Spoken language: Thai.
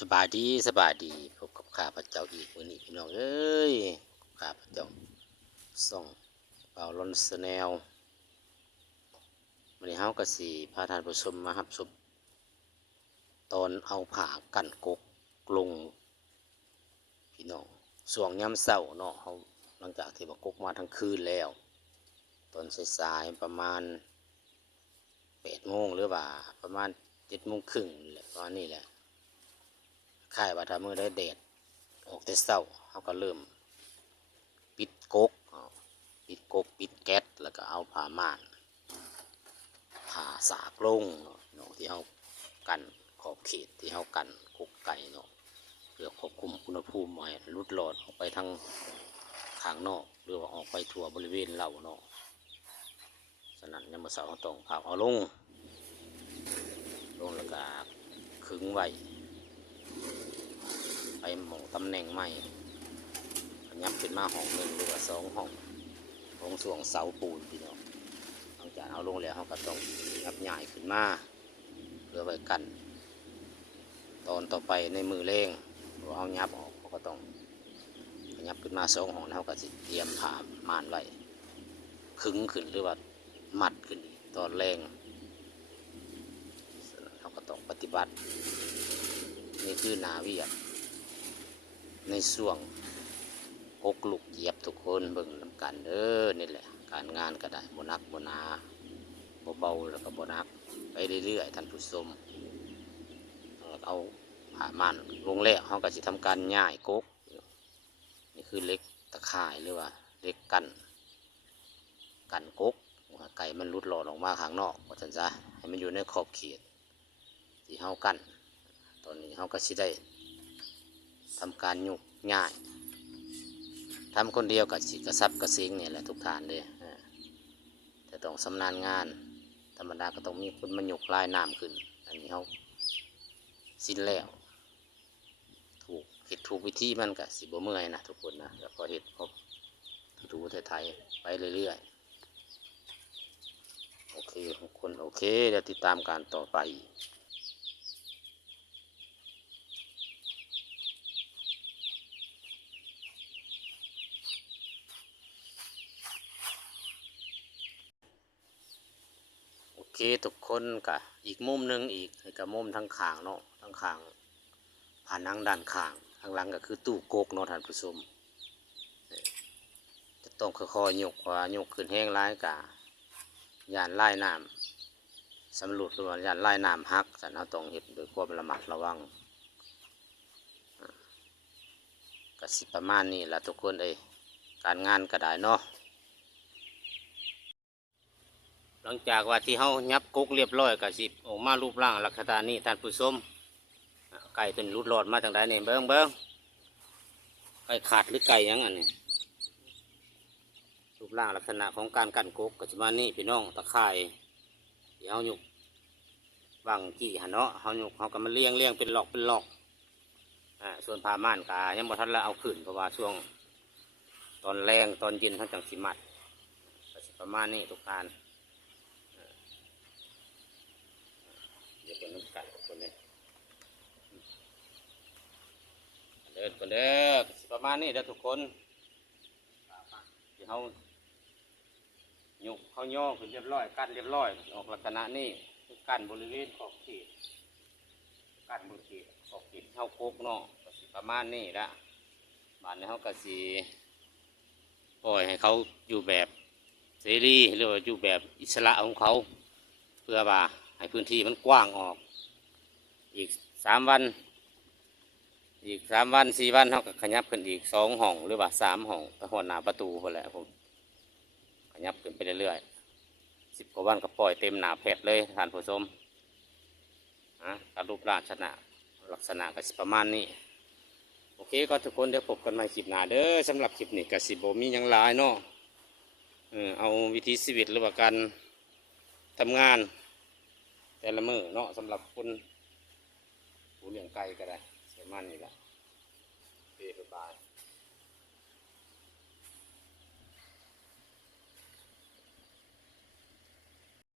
สบายดีสบายดีพบกับข้าพเจ้าอีกวันนี้พี่น้องเอ้ยข้าพเจ้าส่องเป่าลอนสแนลวันนี้เฮาก็สิพาทานผู้ชมมารับชมตอนเอาผ่ากันกกลงพี่น้องส่วงย้ำเศร้าเนาะเฮาหลังจากที่ว่ากกมาทั้งคืนแล้ว ตอนสายๆประมาณแปดโมงหรือว่าประมาณเจ็ดโมงครึ่งแหละประมาณนี้แหละ ค่ายว่าถ้ามือได้แดดออกแต่เศร้าเขาก็เริ่มปิดกกปิดกกปิดแก๊สแล้วก็เอาผ้าม่านผ่าสากลงเนาะที่เขากันขอบเขตที่เขากันกุกไก่เนาะเพื่อควบคุมอุณหภูมิไม่ให้ลุดหลอดออกไปทางข้างนอกหรือว่าออกไปทั่วบริเวณเราเนาะฉะนั้นยามมื้อเสาร์เราต้องพาเอาลงลงแล้วก็ขึงไว้ ไปหมองตำแหน่งใหม่ยับขึ้นมาห้องหนึ่งหรือว่าสองห้องห้องส่วงเสาปูนพี่น้องหลังจากเอาลงแล้วเขาก็ต้องยับใหญ่ขึ้นมาเพื่อไว้กัน ตอนต่อไปในมือเร่งพอเอายับออกเขาก็ต้องยับขึ้นมาสองห้องเขาก็สิเตรียมผ่าม่านไว้ขึงขึ้นหรือว่ามัดขึ้นตอนแรงเขาก็ต้องปฏิบัตินี่คือนาวียด ในช่วงกกลุกเหยียบทุกคนเบิ่งนำกันเด้อนี่แหละ การงานก็ได้บนักบนาบเบาแล้วก็บนัก ไปเรื่อยๆท่านผู้ชมเอาผ่ามันลงแล้วเขาก็สิทำการย่ายกกนี่คือเล็กตะข่ายหรือว่าเล็กกัน กันกกไก่มันรุดหลอดออกมาข้างนอกว่าจันซะให้มันอยู่ในขอบเขตที่เฮากัน ตอนนี้เฮาก็สิได้ ทำการยุกง่ายทำคนเดียวกับสิกระซับกระซิงเนี่ยแหละทุกฐานเลยแต่ต้องสำนานงาน ธรรมดาก็ต้องมีคนมายุกลายน้ำขึ้น อันนี้เขาสิ้นแล้ว ถูกเห็ดถูกวิธีมันก็สิบเมื่อยนะทุกคนนะแล้วก็เห็ดครบถูไทยๆไปเรื่อยๆ โอเคทุกคนโอเคเดี๋ยวติดตามการต่อไป เคทุกคนกะอีกมุมหนึ่งอีกกับมุมทั้งขางเนาะทั้งขางผ่านนังด้านข้างข้างหลังก็คือตู้โกกเนาะท่านผู้ชมจะต้องค่อยๆยกว่ายกขึ้นแห้งร้ายกะยานไล่น้ำสำรวจหรือว่ายานไล่น้ำฮักสันเราต้องเห็นโดยความระมัดระวังก็สิประมาณนี้ละทุกคนเอ้ยการงานก็ได้เนาะ หลังจากว่าที่เฮายับกุกเรียบร้อยก็สิบออกมารูปร่างลักษณะนี้ท่านผู้ชมไก่เป็นรูดรอดมาทางใดนี่ยเบิ้งเบิ้งไก่ขาดหรือไก่ยังอันนี้รูปร่างลักษณะของการกันกุกก็จะมานี่พี่น้องตะไคร่ที่เฮาหยุกวางกี่หันเนาะเฮาหยุกเฮาก็มาเลี้ยงเลี้ยงเป็นหลอกเป็นหลอกอ่าส่วนผ้าม่านกายังบ่ทันละเอาขึ้นเพราะว่าช่วง ตอนแรงตอนเย็นทั้งจังสิมัดก็สิประมาณนี้ทุกการ เป็นน้ำกัดคนนี้เดินคนเด้อประมาณนี้เด้อทุกคนที่เขาหยุกเขาย่อขึ้นเรียบร้อย กั้นเรียบร้อย ออกลักษณะนี้คือกั้นบริเวณขอบเขตกั้นบริเวณขอบเขตเข้าโคกเนาะประมาณนี้ละบ้านนี้เขาก็สีปล่อยให้เขาอยู่แบบเสรีหรือว่าอยู่แบบอิสระของเขา เพื่อว่าให้พื้นที่มันกว้างออก อีกสามวัน อีกสามวันสี่วันเขาก็ขยับขึ้นอีกสองห้องหรือว่าสามห้องไปหัวหน้าประตูไปแหละผมขยับขึ้นไปเรื่อยๆสิบกว่าวันก็ปล่อยเต็มหนาแผดเลยท่านผู้ชมอะการรูปร่างลักษณะลักษณะก็สิประมาณนี้โอเคก็ทุกคนเดี๋ยวพบกันใหม่คลิปหน้าเด้อสำหรับคลิปนี้ก็สิบมียังหลายเนาะเออเอาวิธีชีวิตหรือว่าการทำงาน แต่ละมือเนาะสำหรับคน ผู้เลี้ยงไก่ก็ได้ประมาณนี้แหละเปรี้ยบาย